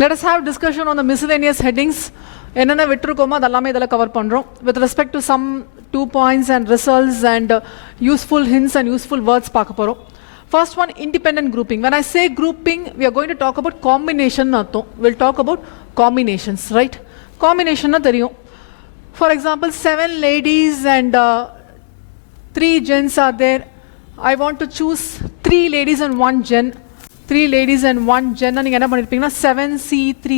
Let us have discussion on the miscellaneous headings. என்னென்ன விட்டுருக்கோமோ அதெல்லாமே இதில் கவர் பண்ணுறோம். With respect to some 2 points and results and useful hints and useful words பார்க்க போகிறோம். First one, independent grouping. When I say grouping, we are going to talk about combination. We'll talk about combinations, right? Combination na theriyum. For example, 7 ladies and 3 gents are there. I want to choose 3 ladies and 1 gent. 3 ladies and 1 gent. நீங்க என்ன பண்ணிருப்பீங்கன்னா 7C3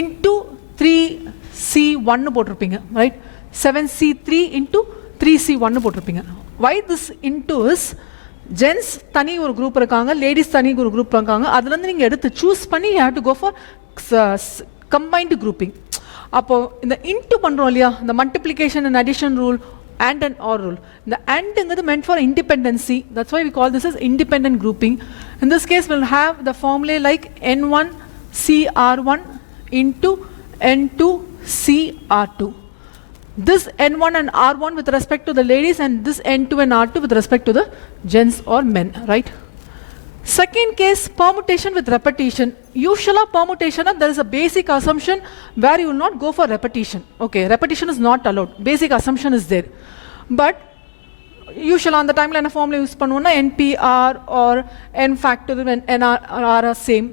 into 3C1 போட்டிருப்பீங்க, right? 7C3 into 3C1 போட்டிருப்பீங்க. Why this into is gents தனி ஒரு group இருக்காங்க, ladies தனி ஒரு group இருக்காங்க. அதுல இருந்து நீங்க எடுத்து சூஸ் பண்ணி you have to go for combined grouping. அப்போ இந்த into பண்றோம் இல்லையா, இந்த multiplication and addition rule and an or rule. The and is meant for independency. That's why we call this as independent grouping. In this case, we'll have the formula like N1 CR1 into N2 CR2. This N1 and R1 with respect to the ladies and this N2 and R2 with respect to the gents or men, right? Second case, permutation with repetition. Usually permutation, there is a basic assumption where you will not go for repetition. Okay, repetition is not allowed. Basic assumption is there. But usually on the timeline formula use பண்ணுவோம்னா NPR or N factorial and NR are same.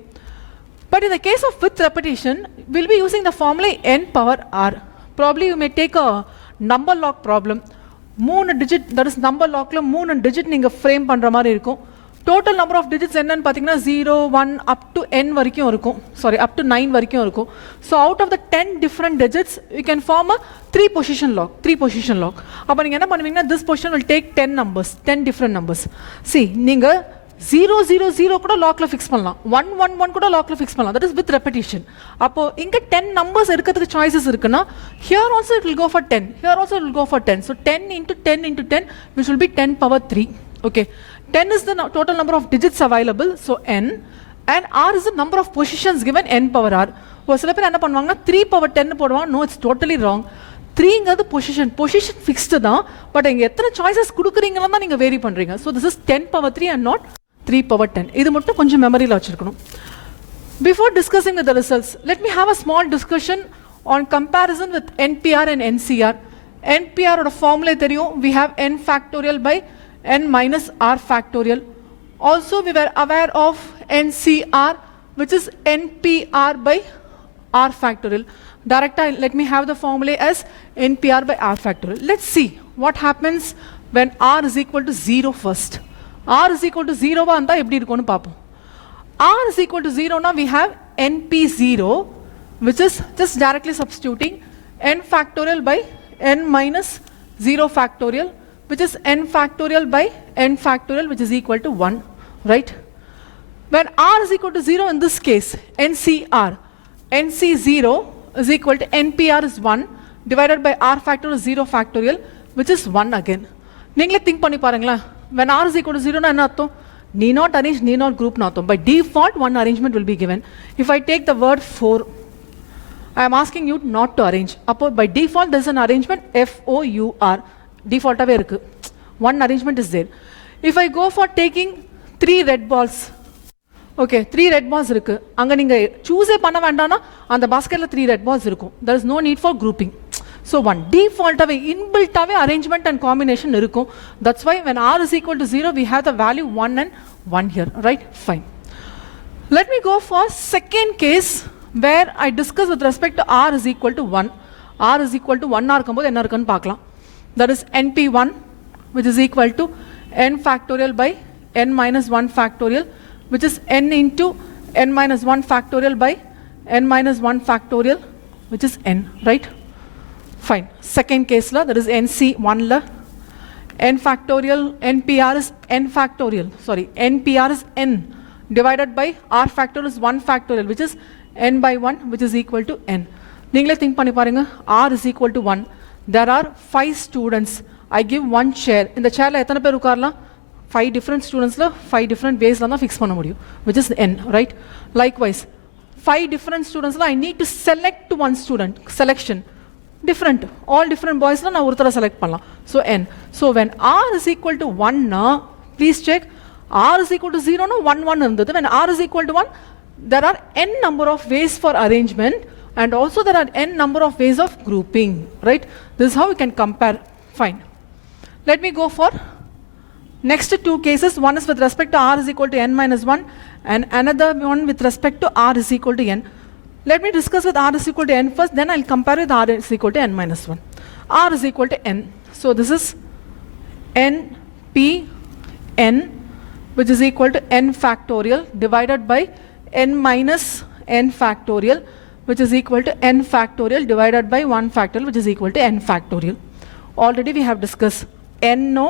But in the case of with repetition, we'll be using the formula N power R. Probably you may take a number lock problem. 3 digit, that is number lock la 3 digit நீங்க frame பண்ற மாதிரி இருக்கும். Total number of digits என்னன்னு பார்த்தீங்கன்னா 0, 1 up to n வரைக்கும் இருக்கும். Sorry, up to 9 வரைக்கும் இருக்கும். So out of the 10 different digits, you can form a 3 position lock. அப்போ நீங்க என்ன பண்ணுவீங்கன்னா this position will take 10 numbers, 10 different numbers. See, நீங்க 0, 0, 0 கூட லாக்ல ஃபிக்ஸ் பண்ணலாம், 1, 1, 1 கூட லாக்ல ஃபிக்ஸ் பண்ணலாம். That is with repetition. அப்போ இங்க 10 numbers எடுக்கிறதுக்கு choices இருக்குன்னா here also it will go for 10, here also it will go for 10. So 10 into 10 into 10, which will be 10 power 3. Okay, 10 is the total number of digits available, so n, and r is the number of positions given, n power r. ஒரு சில பேர் என்ன பண்ணுவாங்கன்னா 3 power 10 போடுவாங்க. No, it's totally wrong. 3ங்கிறது position fixed தான், but இங்கே எத்தனை சாய்ஸஸ் கொடுக்குறீங்கன்னு தான் நீங்கள் வேரி பண்ணுறீங்க. So this is 10 power 3 and not 3 power 10. இது மட்டும் கொஞ்சம் மெமரியில் வச்சுருக்கணும். Before discussing with the results, let me have a small discussion on comparison with NPR and NCR. NPR ஓட ஃபார்முலா தெரியும், we have n factorial by n minus r factorial. Also we were aware of NCR, which is NPR by r factorial. Directly let me have the formula as NPR by r factorial. Let's see what happens when r is equal to 0 first. r is equal to 0 வா இருந்தா எப்படி இருக்கும்னு பாப்போம். r is equal to 0 na we have NP0, which is just directly substituting n factorial by n minus 0 factorial, which is n factorial by n factorial, which is equal to 1, right? When r is equal to 0 in this case, NC0 is equal to NPR is 1 divided by r factorial is 0 factorial, which is 1 again. நீங்களே think பண்ணி பாருங்களா, when r is equal to 0 na என்ன அர்த்தம்? Need not arrange, need not group na அர்த்தம். By default one arrangement will be given. If I take the word 4, I am asking you not to arrange. அப்போ by default there is an arrangement FOUR. Default-ஆவே இருக்கு. One arrangement is there. If I go for taking 3 red balls, okay, 3 red balls இருக்கு, அங்க நீங்க choose பண்ண வேண்டாம்னா அந்த பாஸ்கெட்ல 3 red balls இருக்கும். There is no need for grouping. So one default-ஆவே inbuilt-ஆவே arrangement and combination இருக்கும். That's why when r is equal to 0, we have the value 1 and 1 here, right? Fine. Let me go for second case where I discuss with respect to r is equal to 1. r is equal to 1 இருக்கும்போது என்ன இருக்குன்னு பார்க்கலாம். That is NP1, which is equal to n factorial by n minus 1 factorial, which is n into n minus 1 factorial by n minus 1 factorial, which is n, right? Fine. Second case la, that is NC1 la, n factorial, NPR is n factorial, sorry, NPR is n divided by r factorial is 1 factorial, which is n by 1, which is equal to n. நீங்களே think பண்ணி பாருங்க, r is equal to 1. There are 5 students. I give 1 chair. இந்த சேர்ல எத்தனை பேர் உட்காரலாம்? 5 different students-ல 5 different ways-ல தான் fix பண்ண முடியும், which is n, right? Likewise, 5 different students-ல I need to select one student. Selection different, all different boys-ல நான் ஒருத்தரை select பண்ணலாம். So n. So when r is equal to 1 na, please check, r is equal to 0 na 1 1 இருந்தது. When r is equal to 1, there are n number of ways for arrangement, and also there are n number of ways of grouping, right? This is how we can compare. Fine. Let me go for next two cases. One is with respect to r is equal to n minus 1, and another one with respect to r is equal to n. Let me discuss with r is equal to n first, then I'll compare with r is equal to n minus 1. R is equal to n. So this is n p n, which is equal to n factorial divided by n minus n factorial, which is equal to n factorial divided by 1 factorial, which is equal to n factorial. Already we have discussed n no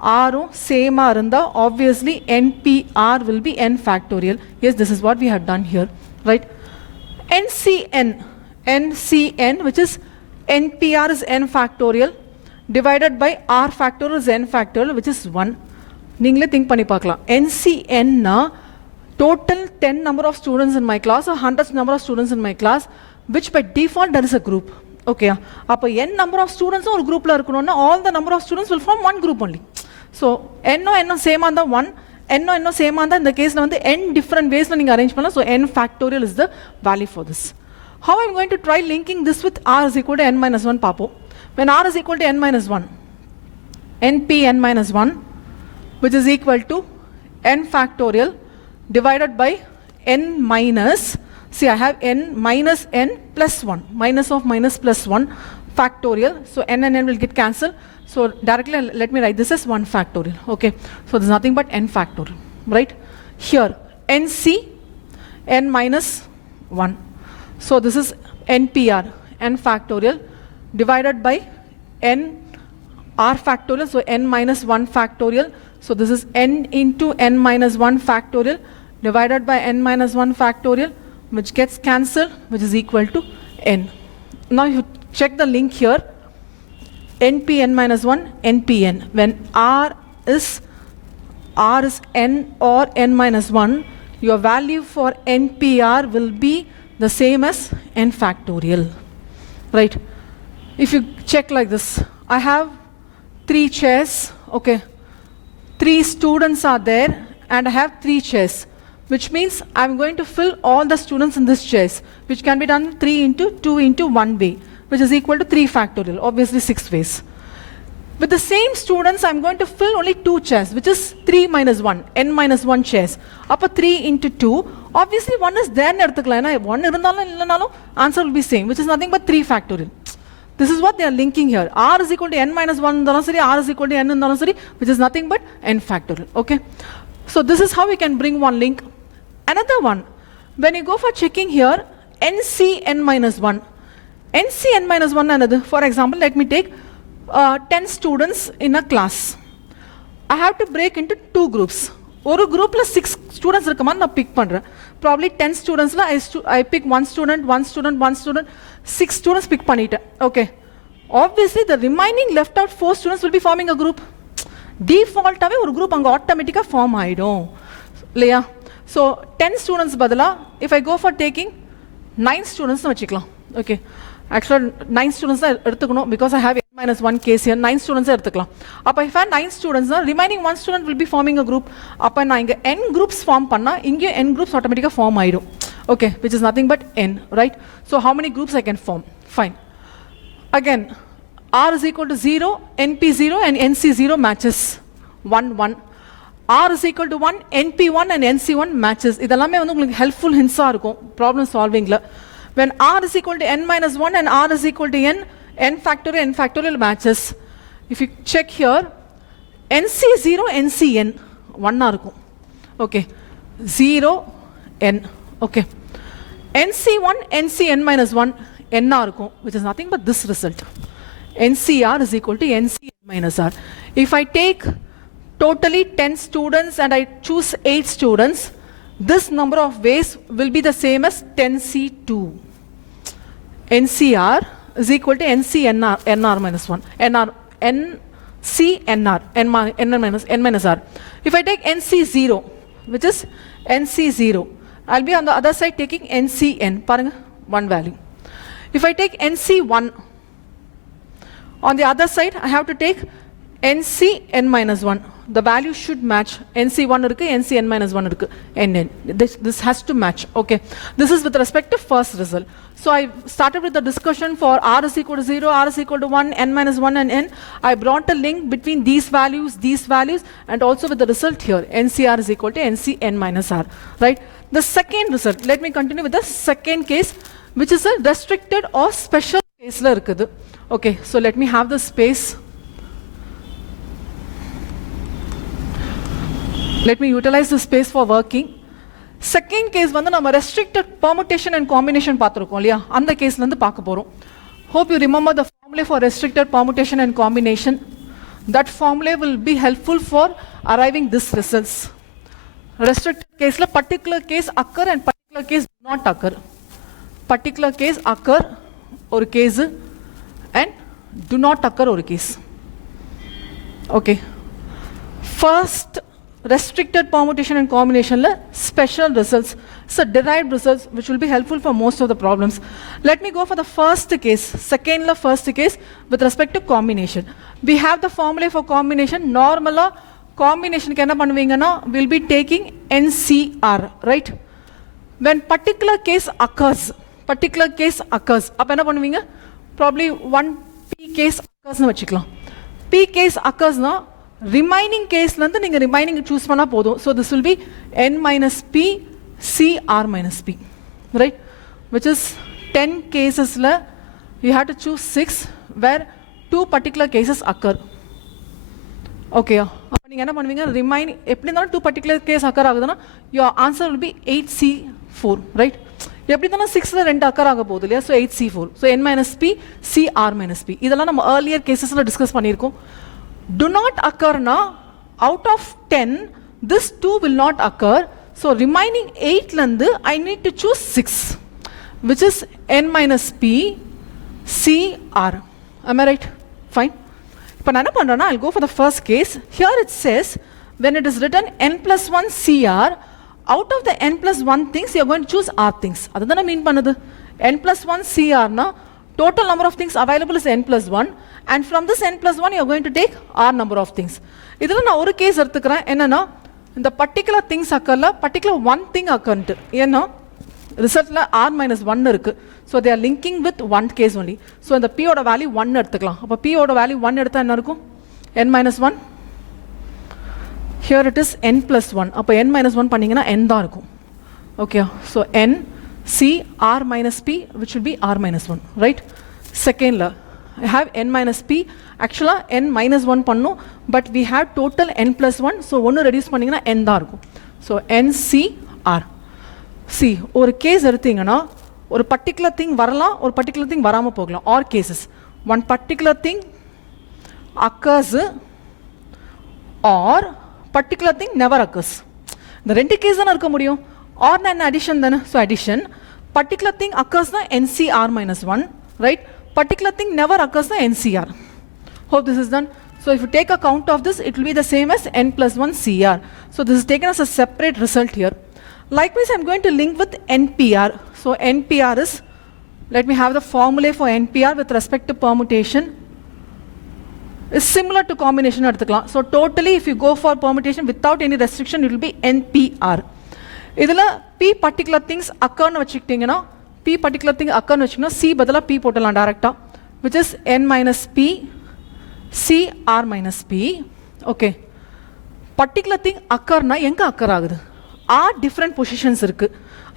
r o same arunda, obviously npr will be n factorial. Yes, this is what we have done here, right? ncn, which is npr is n factorial divided by r factorial is n factorial, which is 1. நீங்களே think பண்ணி பார்க்கலாம். NCN na total 10 number of students in my class or hundreds number of students in my class, which by default there is a group. Okay, அப்போ n number of students ஒரு groupல இருக்கணும்னா all the number of students will form one group only. So n same ஆ இருந்தா 1, n same ஆ இருந்தா இந்த கேஸ்ல வந்து n different waysல நீங்க arrange பண்ணலாம். So n factorial is the value for this. How I'm going to try linking this with r is equal to n minus 1 பாப்போம். When r is equal to n minus 1, np n minus 1, which is equal to n factorial divided by n minus, see I have n minus n plus 1, minus of minus plus 1 factorial, so n and n will get cancelled. So directly let me write this as 1 factorial. Okay, so there's nothing but n factorial, right? Here nc n minus 1, so this is npr n factorial divided by n r factorial, so n minus 1 factorial. So this is n into n minus 1 factorial divided by n minus 1 factorial, which gets cancelled, which is equal to n. Now you check the link here, npn minus 1, npn. When r is n or n minus 1, your value for npr will be the same as n factorial, right? If you check like this, I have 3 chairs, okay? 3 students are there and I have 3 chairs, which means I'm going to fill all the students in this chairs, which can be done 3 into 2 into 1 way, which is equal to 3 factorial, obviously 6 ways. With the same students, I'm going to fill only 2 chairs, which is 3 minus 1, n minus 1 chairs. Upper 3 into 2, obviously 1 is there, 1 irundhalum answer will be same, which is nothing but 3 factorial. This is what they are linking here. R is equal to n minus 1 indhalusari, R is equal to n indhalusari, which is nothing but n factorial. Okay, so this is how we can bring one link. Another one, when you go for checking here, nc n minus 1, nc n minus 1 another. For example, let me take 10 students in a class. I have to break into 2 groups. ஒரு குரூப்ல 6 students இருக்க மாதிரி நான் big பண்றேன். Probably 10 ஸ்டூடெண்ட்ஸ்ல I pick 1 student, 6 students pick பண்ணிட்டேன். Okay, obviously the remaining left out 4 students will be forming a group. Defaultவே ஒரு group அங்க ஆட்டோமேட்டிக்கா ஃபார்ம் ஆயிடும் இல்லையா? So 10 students பதிலா if I go for taking 9 students வச்சுக்கலாம். Okay, actually 9 students தான் எடுத்துக்கணும் because I have n minus 1 case here. 9 students எடுத்துக்கலாம். அப்ப if I have 9 students, remaining 1 student will be forming a group. அப்ப நான் இங்க n groups form பண்ணா இங்க n groups automatically form ஆயிடும். Okay, which is nothing but n, right? So how many groups I can form? Fine. Again, r is equal to 0, np 0 and nc 0 matches 1 1. R is equal to 1, np1 and nc1 matches. இதெல்லாமே வந்து உங்களுக்கு helpful hints ஆ இருக்கும் problem solvingல. When r is equal to n minus 1 and r is equal to n factorial matches. If you check here, nc0, ncn 1 ஆ இருக்கும். Okay, 0 n. Okay, nc1, ncn minus 1 n ஆ இருக்கும், which is nothing but this result. ncr is equal to ncn minus r. If I take totally 10 students and I choose 8 students, this number of ways will be the same as 10c2. ncr is equal to nr minus 1, n minus r. If I take nc0, which is nc0, I'll be on the other side taking ncn, paranga, 1 value. If I take nc1, on the other side I have to take ncn minus 1, the value should match. NC1 irukku, NCn minus 1 irukku, NN. This has to match. Okay. This is with respect to first result. So I started with the discussion for R is equal to 0, R is equal to 1, N minus 1 and N. I brought a link between these values, and also with the result here. NCR is equal to NCn minus R. Right? The second result, let me continue with the second case, which is a restricted or special case. Okay, so let me have the space. Let me utilize the space for working. Second case வந்து நம்ம restricted permutation and combination பார்த்திருக்கோம் இல்லையா, அந்த கேஸ்ல இருந்து பார்க்க போறோம். Hope you remember the formula for restricted permutation and combination. That formula will be helpful for arriving this results. Restricted case la particular case occur and particular case do not occur. Particular case occur ஒரு case and do not occur ஒரு case. Okay. First, restricted permutation and combination la special results. So derived results which will be helpful for most of the problems. Let me go for the first case. Second la first case with respect to combination. We have the formula for combination. Normal combination ku enna பண்ணுவீங்கன்னா will be taking NCR, right? When particular case occurs, அப்ப என்ன பண்ணுவீங்க? Probably one P case occurs னு வச்சுக்கலாம். P case occurs னா remaining case லந்து நீங்க remaining choose பண்ணா போதும். So this will be N minus P C R minus P, right? Which is 10 cases la you have to choose 6 where 2 particular cases occur. Okay, அப்ப நீங்க என்ன பண்ணுவீங்க? Remaining எப்படி இருந்தாலும் 2 particular case occur ஆகுதுன்னா your answer will be 8C4, right? எப்படி இருந்தாலும் 6ல 2 occur ஆக போகுது இல்லையா? So 8C4. So N minus P C R minus P. இதெல்லாம் நம்ம earlier casesல discuss பண்ணியிருக்கோம். Do not occur now, out of 10, this 2 will not occur. So remaining 8 landu, I need to choose 6, which is N minus P C R. Am I right? Fine. I'll go for the first case. Here it says, when it is written N plus 1 CR, out of the N plus 1 things, you are going to choose R things. That's what I mean. N plus 1 CR, na, total number of things available is N plus 1. And from this N plus 1, you are going to take R number of things. இதில் நான் ஒரு case எடுத்துக்கிறேன். என்னன்னா இந்த particular things occurல particular one thing occurred. ஏன்னா ரிசல்ட்ல R minus 1 இருக்கு. So they are linking with one case only. So இந்த P ஓட value 1 எடுத்துக்கலாம். அப்போ P ஓட value 1 எடுத்தா என்ன இருக்கும்? N minus 1. Here it is N plus 1. அப்போ N minus 1 பண்ணீங்கன்னா N தான் இருக்கும். Okay. So N C R minus P, which will be R minus 1, right? Second la I have N minus P. Actually N minus 1 பண்ணு, but we have total N plus 1. So ஒன்று reduce பண்ணீங்கன்னா N தான் இருக்கும். So N C R. See, ஒரு case எடுத்தீங்கன்னா ஒரு particular thing வரலாம், ஒரு particular thing வராம போகலாம். Or cases. One particular thing occurs or particular thing never occurs. இந்த ரெண்டு case தானே இருக்க முடியும். Or என்ன addition தானே. So addition. Particular thing occurs na NCR minus 1, right? Particular thing never occurs na NCR. Hope this is done. So if you take a count of this, it will be the same as N plus 1 CR. So this is taken as a separate result here. Likewise, I'm going to link with NPR. So NPR is, let me have the formula for NPR with respect to permutation. Is similar to combination. So totally, if you go for permutation without any restriction, it will be NPR. இதில் P particular things occur னு வச்சுக்கிட்டிங்கன்னா P particular thing occur னு வச்சுக்கினா C பதிலா P போட்டலாம் டைரக்டா, which is N minus P C R minus P. Okay. Particular thing occur னா எங்க occur ஆகுது? R different positions இருக்கு.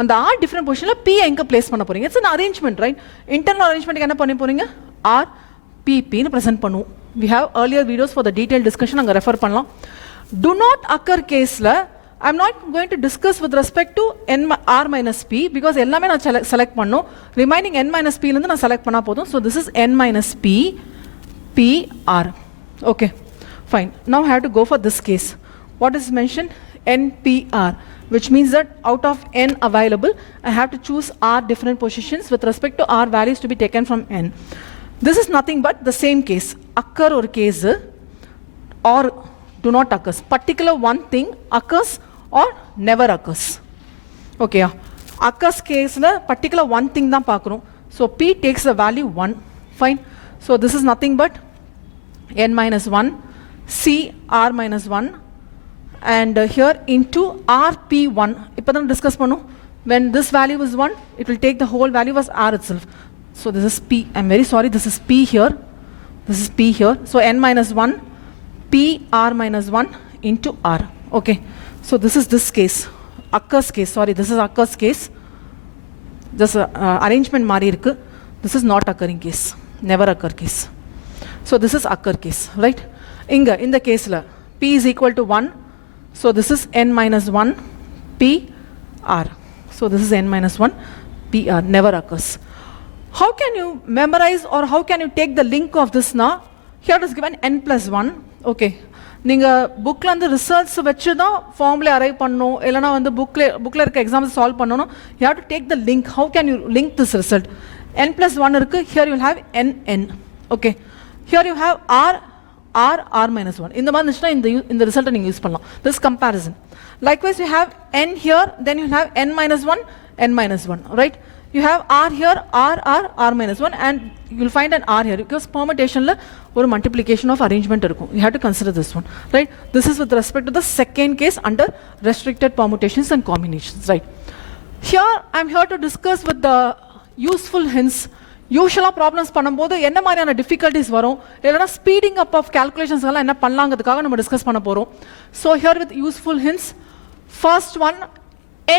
அந்த R different positionல P எங்க place பண்ண போறீங்க? It's an arrangement, right? Internal arrangement என்ன பண்ண போறீங்க? R P P னு present பண்ணுவோம். We have earlier videos for the detailed discussion, அங்க ரெஃபர் பண்ணலாம். Do not occur caseல I'm not going to discuss with respect to N R minus P because எல்லாமே நான் select பண்ணனும். Remaining N minus P ல நான் select பண்ணா போதும். So this is N minus P P R. Okay, fine. Now I have to go for this case. What is mentioned? NPR, which means that out of N available, I have to choose R different positions with respect to R values to be taken from N. This is nothing but the same case. Occur or case or do not occurs. Particular one thing occurs or never occurs. Okay, occurs case la particular one thing தான் பார்க்கணும். So P takes the value 1. Fine. So this is nothing but N minus 1 C R minus 1 and here into RP1. இப்போ discuss பண்ணோம். When this value is 1, it will take the whole value as R itself. So this is P. I'm very sorry, this is P here. This is P here. So N minus 1, P R minus 1 into R. Okay. So this is this case. Occurs case. Sorry, this is occurs case. This arrangement mari irukku. This is not occurring case. Never occur case. So this is occur case. Right? Inga, in the case la, P is equal to 1. So this is N minus 1, P R. So this is N minus 1, P R. Never occurs. How can you memorize or how can you take the link of this now? Here it is given N plus 1. Okay. நீங்கள் புக்கில் வந்து results வச்சு தான் ஃபார்ம்ல arrive பண்ணணும், இல்லைனா வந்து புக்கில் இருக்க எக்ஸாம்ஸ் சால்வ் பண்ணணும். You have to take the link. How can you link this result? N plus 1 இருக்குது. Here you have N. Okay. Here you have R minus 1. இந்த மாதிரி இருந்துச்சுன்னா இந்த ரிசல்ட்டை நீங்கள் யூஸ் பண்ணலாம். This comparison. Likewise, you have N here, then you have N minus 1, N minus 1, right? You have R here, R minus 1, and you'll find an R here because permutation la or multiplication of arrangement irukum. You have to consider this one, right? This is with respect to the second case under restricted permutations and combinations, right? Here I'm here to discuss with the useful hints. Usually problems பண்ணும்போது என்ன மாதிரியான difficulties வரும், இல்லைனா speeding up of calculations எல்லாம் என்ன பண்ணலாங்கிறதுக்காக நம்ம discuss பண்ண போறோம். So here with useful hints, first one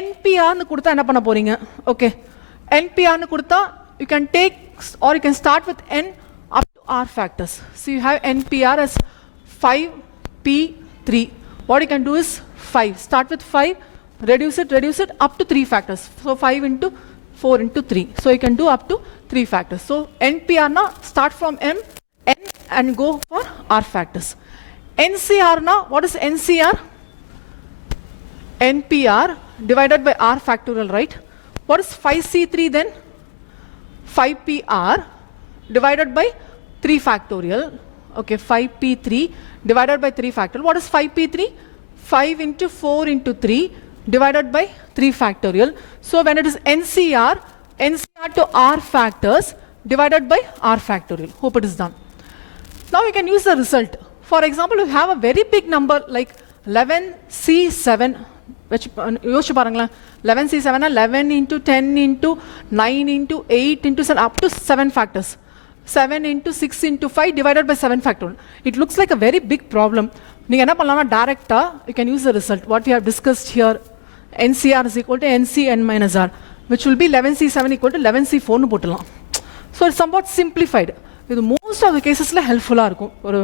NPR னு கொடுத்தா என்ன பண்ண போறீங்க? Okay. NPR னு கொடுத்தா you can take or you can start with N up to R factors. So you have NPR as 5P3. What you can do is 5. Start with 5, reduce it up to 3 factors. So 5 into 4 into 3. So you can do up to 3 factors. So NPR na start from N and go for R factors. NCR na, what is NCR? NPR divided by R factorial, right? What is 5C3 then? 5PR divided by 3 factorial. Okay, 5P3 divided by 3 factorial. What is 5P3? 5 into 4 into 3 divided by 3 factorial. So when it is NCR to R factors divided by R factorial. Hope it is done. Now we can use the result. For example, you have a very big number like 11C7. Which யோசிச்சு பாருங்களேன், 11C7 11 into 10 into 9 into 8 into 7 up to 7 factors. 7 into 6 into 5 divided by 7 factorial. It looks like a very big problem. நீங்கள் என்ன பண்ணலாம்னா டைரக்டா you can use the result. What we have discussed here, NCR is equal to NCN minus R, which will be 11C7 equal to 11C4 னு போட்டுலாம். So it's somewhat simplified. இது most of the கேசஸில் ஹெல்ப்ஃபுல்லாக இருக்கும். ஒரு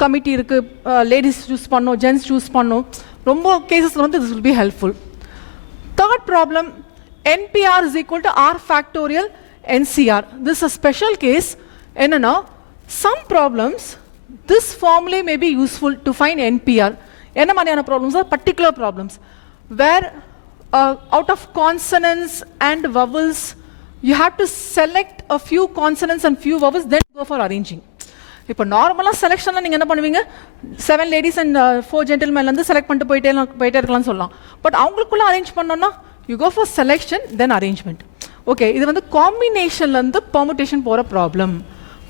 committee இருக்குது, ladies choose பண்ணோம், gents choose பண்ணோம், ரொம்ப கேசஸில் வந்து this will be helpful. Third problem, NPR is equal to R factorial NCR. This is a special case. என்னன்னா some problems this formula may be useful to find NPR. என்ன மாதிரியான problems are particular problems where out of consonants and vowels you have to select a few consonants and few vowels, then go for arranging. இப்போ நார்மலாக செலெக்ஷனில் நீங்கள் என்ன பண்ணுவீங்க, 7 ladies and 4 ஜென்டில்மேன்லேருந்து select பண்ணிட்டு போயிட்டே இருக்கலாம்னு சொல்லலாம். பட் அவங்களுக்குள்ளே அரேஞ்ச் பண்ணோன்னா you go for selection then arrangement. Okay, இது வந்து காம்பினேஷன்லேருந்து பெர்முடேஷன் போகிற problem.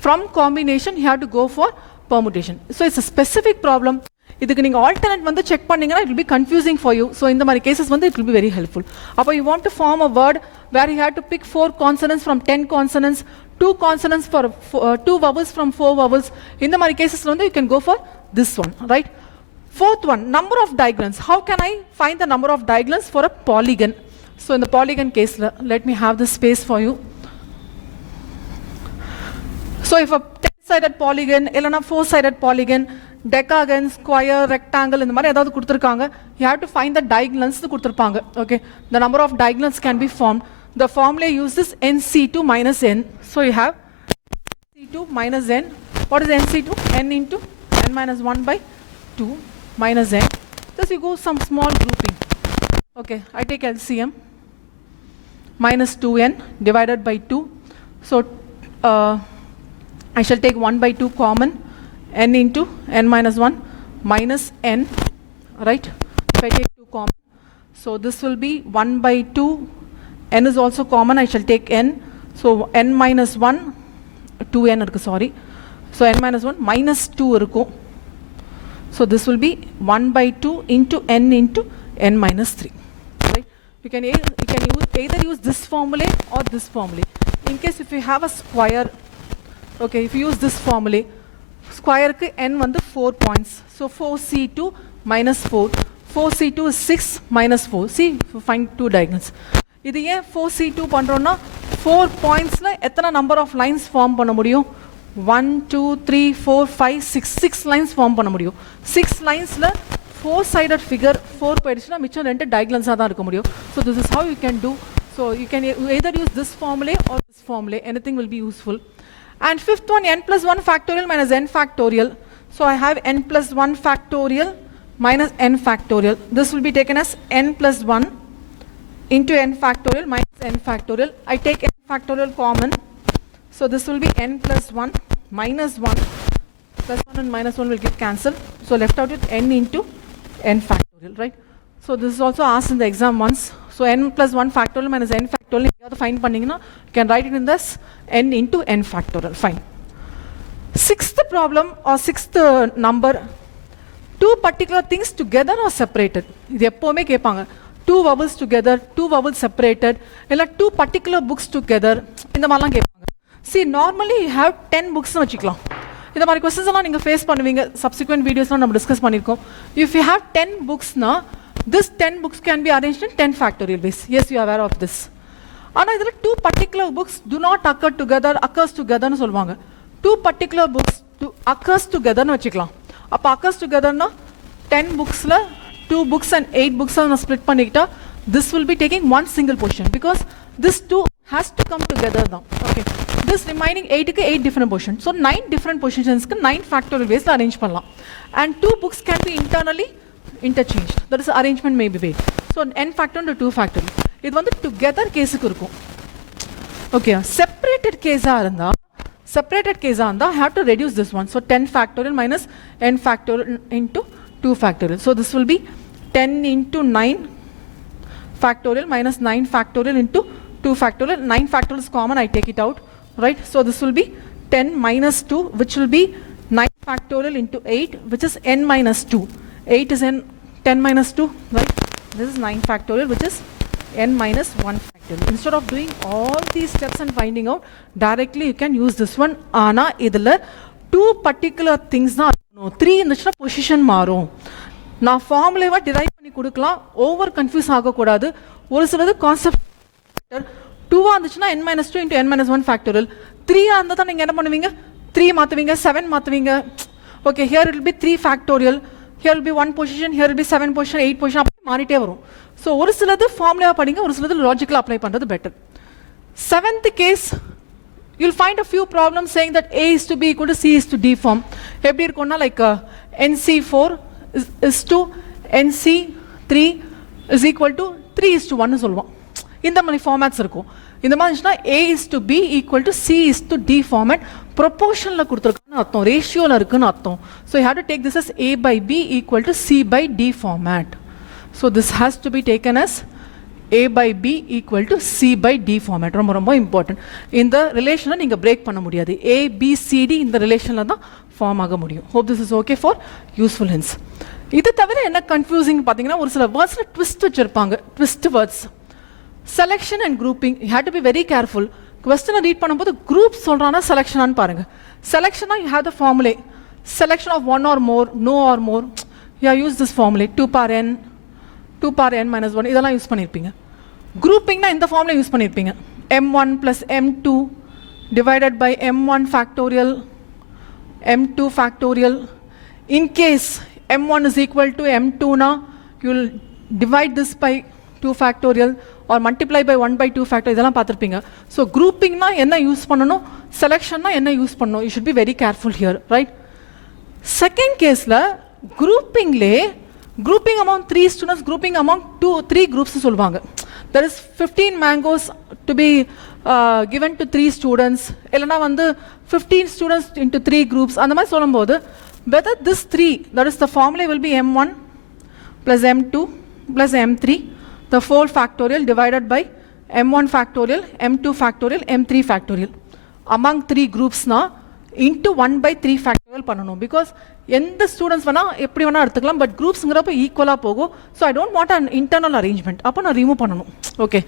From combination you have to go for permutation. So it's a specific problem. இதுக்கு நீங்கள் ஆல்டர்னேட் வந்து செக் பண்ணீங்கன்னா it will be confusing for you. So இந்த மாதிரி கேசஸ் வந்து it will be very helpful. அப்போ you want to form a word where you have to pick 4 consonants from 10 consonants, 2 consonants for 2 vowels from 4 vowels. In the many cases, you can go for this one, right? Fourth one, number of diagonals. How can I find the number of diagonals for a polygon? So in the polygon case, let me have this space for you. So if a 10-sided polygon, இல்லனா 4-sided polygon, decagon, square, rectangle, இந்த மாதிரி ஏதாவது கொடுத்திருக்காங்க, you have to find the diagonals கொடுத்திருப்பாங்க. Okay, the number of diagonals can be formed. The formula uses NC2 minus N. So you have NC2 minus N. What is NC2? N into N minus 1 by 2 minus N. Thus you go some small grouping. Okay, I take LCM. Minus 2N divided by 2. So I shall take 1 by 2 common. N into N minus 1 minus N. Right? If I take 2 common. So this will be 1 by 2. N is also common, I shall take N. So N minus 1, 2N, sorry. So N minus 1 minus 2. So this will be 1 by 2 into n minus 3. Right? You can either use this formula or this formula. In case if you have a square, okay, if you use this formula, square ku n vandu 4 points. So 4c2 minus 4. 4c2 is 6 minus 4. See, find two diagonals. இது ஏன் 4c2 பண்றோம்னா 4 pointsல எத்தனை number of lines form பண்ண முடியும்? 1 2 3 4 5 6 lines form பண்ண முடியும். 6 linesல 4 sided figure 4 போயிடுச்சுனா மிச்சம் ரெண்டு diagonals தான் இருக்க முடியும். So this is how you can do. So you can either use this formula or this formula. Anything will be useful. And fifth one, n plus 1 factorial minus n factorial. So I have n plus 1 factorial minus n factorial. This will be taken as n plus 1 into n factorial minus n factorial. I take n factorial common. So this will be n plus 1 minus 1. Plus 1 and minus 1 will get cancelled. So left out with n into n factorial, right? So this is also asked in the exam once. So n plus 1 factorial minus n factorial, you have to find panningna, you can write it in this n into n factorial. Fine. Sixth problem or sixth number, two particular things together or separated. இது எப்போமே கேட்பாங்க. Two vowels together, two vowels separated, இல்ல two particular books together, இந்த மாதிரிலாம் கேட்பாங்க. See, normally you have 10 books னு வச்சுக்கலாம். இந்த மாதிரி questions எல்லாம் நீங்க ஃபேஸ் பண்ணுவீங்க. Subsequent videosலாம் நம்ம டிஸ்கஸ் பண்ணிருக்கோம். If you have 10 books னா, this 10 books can be arranged in 10 factorial ways. Yes, you are aware of this. ஆனா இதுல two particular books do not occurs together னு சொல்வாங்க. Two particular books occurs together னு வச்சுக்கலாம். அப்ப occurs together னா 10 booksல 2 books and 8 books நான் split பண்ணிக்கிட்டா, this will be taking one single position because this 2 has to come together now. Okay. This remaining 8 க்கு 8 different positions. So 9 different positions க்கு 9 factorial ways ல arrange பண்ணலாம். And 2 books can be internally interchanged. That is arrangement may be made. So n factorial to 2 factorial. இது வந்து together கேஸுக்கு இருக்கும். Okay. Separated கேஸா இருந்தா I have to reduce this one. So 10 factorial minus n factorial into 2 factorial. So this will be 10 into 9 factorial minus 9 factorial into 2 factorial. 9 factorial is common, I take it out, right? So this will be 10 minus 2, which will be 9 factorial into 8, which is n minus 2. 8 is n 10 minus 2, right? This is 9 factorial, which is n minus 1 factorial. Instead of doing all these steps and finding out, directly you can use this one. Ana idhula two particular things na 3 இருந்துச்சுனா position மாறும். நான் ஃபார்முலாவா drive பண்ணி கொடுக்கலாம், over confuse ஆகக்கூடாது. ஒரு சிலது concept 2 இருந்துச்சுன்னா n minus 2 into n minus 1 factorial. 3 இருந்தால் தான் நீங்கள் என்ன பண்ணுவீங்க, 3 மாற்றுவீங்க, 7 மாற்றுவீங்க. Okay, here it will be 3 factorial, here will be 1 position, here will be 7 position, 8 position, அப்படி மாறிட்டே வரும். ஸோ ஒரு சிலது ஃபார்முலாவா படிங்க, ஒரு சிலது லாஜிக்கலாக அப்ளை பண்ணுறது better. Seventh case, you'll find a few problems saying that A is to B equal to C is to D form. எப்படி இருக்கும்னா like NC4 is to NC3 is equal to 3 is to 1 னு சொல்லுவோம். இந்த மாதிரி formats இருக்கும். இந்த மாதிரி இருந்துச்சுன்னா A is to B equal to C is to D format, ப்ரொபோர்ஷனில் கொடுத்துருக்குன்னு அர்த்தம், ரேஷியோவில் இருக்குன்னு அர்த்தம். So you have to take this as A by B equal to C by D format. So this has to be taken as A by B equal to C by D format. ரொம்ப ரொம்ப important. இந்த ரிலேஷனை நீங்கள் break பண்ண முடியாது. A, B, C, D இந்த ரிலேஷனில் தான் ஃபார்ம் ஆக முடியும். Hope this is okay for useful hints. இது தவிர என்ன கன்ஃபியூசிங் பார்த்தீங்கன்னா, ஒரு சில வேர்ட்ஸில் ட்விஸ்ட் வச்சுருப்பாங்க, twist words. Selection and grouping, you have to be very careful. கொஸ்டினை ரீட் பண்ணும்போது குரூப் சொல்கிறானா செலெக்ஷனான்னு பாருங்கள். செலெக்ஷனா you have the formulae, selection of 1 or more, no or more, you use this formulae 2 power n, 2 power n minus 1 இதெல்லாம் use பண்ணியிருப்பீங்க. குரூப்பிங்னா இந்த formula use பண்ணியிருப்பீங்க. m1 plus m2 divided by m1 factorial, m2 factorial. In case m1 is equal to m2 na, you will divide this by 2 factorial or multiply by 1 by 2 factorial. இதெல்லாம் பார்த்துருப்பீங்க. So குரூப்பிங்னா என்ன use பண்ணணும், செலெக்ஷன்னா என்ன use பண்ணணும், you should be very careful here, right? Second கேஸில் குரூப்பிங்லே grouping among 3 students, grouping among 3 groups சொல்லுவாங்க. There is 15 mangoes to be given to 3 students, இல்லைனா வந்து 15 students into 3 groups, அந்த மாதிரி சொல்லும்போது whether this 3, that is the formula will be m1 plus m2 plus m3, the 4 factorial divided by m1 factorial, m2 factorial, m3 factorial. Among 3 groups na into 1 by 3 factorial handle பண்ணனும் because எந்த students வேணா எப்படி வேணா எடுத்துக்கலாம் but குரூப்ஸ்ங்கறப்ப ஈக்குவலா போகும் so I don't want an internal arrangement அப்ப நான் ரிமூவ் பண்ணனும் ஓகே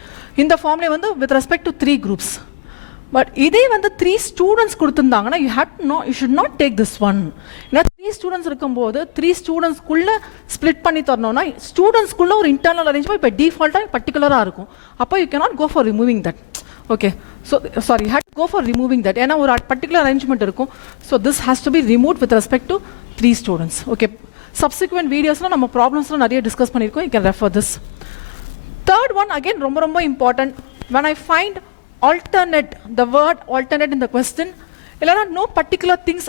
இந்த ஃபார்ம்ல வந்து with respect to 3 groups but இதே வந்து 3 students கொடுத்திருந்தாங்கன்னா you should not take this one ஏன்னா 3 ஸ்டூடண்ட்ஸ் இருக்கும்போது 3 ஸ்டூடண்ட்ஸ் குள்ள ஸ்ப்ளிட் பண்ணி தரணும்னா ஸ்டூடண்ட்ஸ் குள்ள ஒரு இன்டர்னல் அரேஞ்ச்மென்ட் பை டிஃபால்ட்டா பர்టిక్యులரா இருக்கும் அப்ப you cannot go for removing that okay so sorry you have to go for removing that ஏன்னா ஒரு particular arrangement இருக்கும் so this has to be removed with respect to 3 students okay subsequent videosல நம்ம problemsல நிறைய discuss பண்ணிருக்கோம் you can refer this third one again ரொம்ப important when I find alternate the word alternate in the question இல்லனா no particular things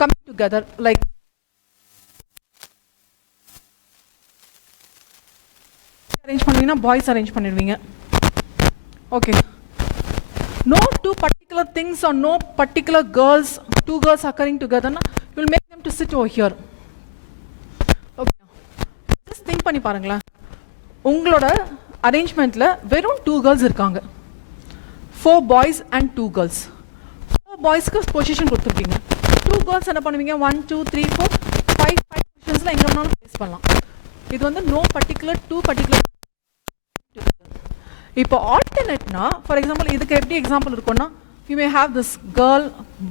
coming together like arrange பண்ணுவீங்கன்னா boys arrange பண்ணிடுவீங்க okay no two particular things or no particular girls two girls occurring together na you will make them to sit over here okay just think பண்ணி பாருங்களா உங்களோட அரேஞ்ச்மென்ட்ல வெறும் 2 girls இருக்காங்க 4 boys and 2 girls 4 boysக்கு position கொடுத்துருக்கீங்க 2 girls என்ன பண்ணுவீங்க 1 2 3 4 5 பொசிஷன்ஸ்ல எங்க வேணாலும் பிளேஸ் பண்ணலாம் இது வந்து no particular two particular இப்போ ஆல்டர்னேட்னா ஃபார் எக்ஸாம்பிள் இதுக்கு எப்படி எக்ஸாம்பிள் இருக்கும்னா you may have this girl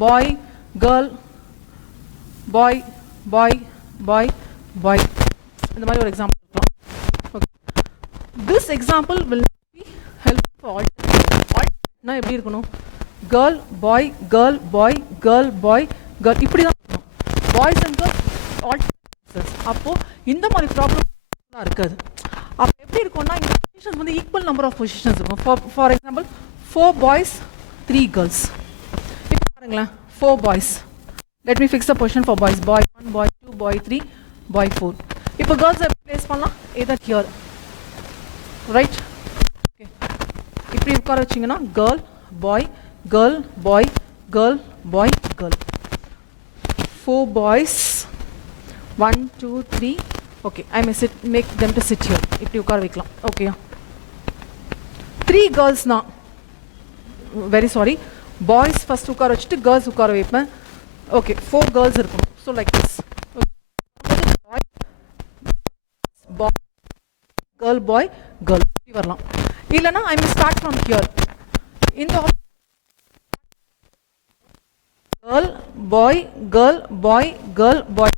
boy girl boy boy boy boy இந்த மாதிரி ஒரு எக்ஸாம்பிள் இருக்கலாம் okay this example will not be helpful for alternate எப்படி இருக்கணும் girl boy girl boy girl boy girl இப்படி தான் இருக்கணும் boys and girls alternate அப்போ இந்த மாதிரி ப்ராப்ளம் இருக்காது அப்ப எப்படி இருக்கும்னா இந்த பொசிஷன்ஸ் வந்து ஈக்குவல் நம்பர் ஆஃப் பொசிஷன்ஸ் இருக்கும் ஃபார் எக்ஸாம்பிள் 4 boys 3 girls இப்போ பாருங்களா 4 boys let me fix the position for boys boy 1 boy 2 boy 3 boy 4 இப்போ girls எப்படி பிளேஸ் பண்ணலாம் either here right okay இப்படி உட்கார வச்சீங்கன்னா girl boy girl boy girl boy girl 4 boys 1 2 3 okay I may make them to sit here இப்படி உட்கார வைக்கலாம் okay 3 girls na very sorry boys first உட்கார வச்சிட்டு girls உட்கார வைப்பேன் okay 4 girls இருக்கும் so like this okay. boy girl boy girl இப்படி வரலாம் இல்லனா I may start from here in the girl boy girl boy girl boy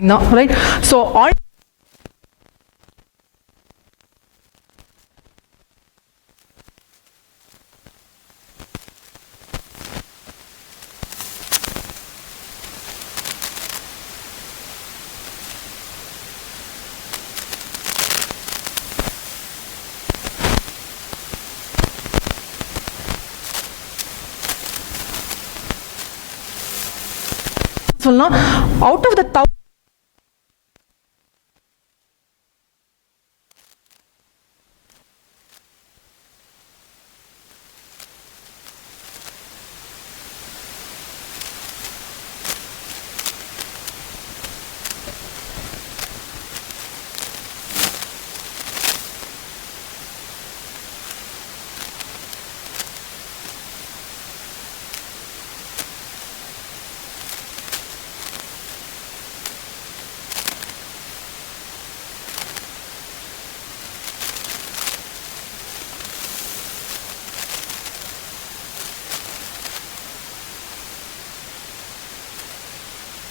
no right so all out of the 1000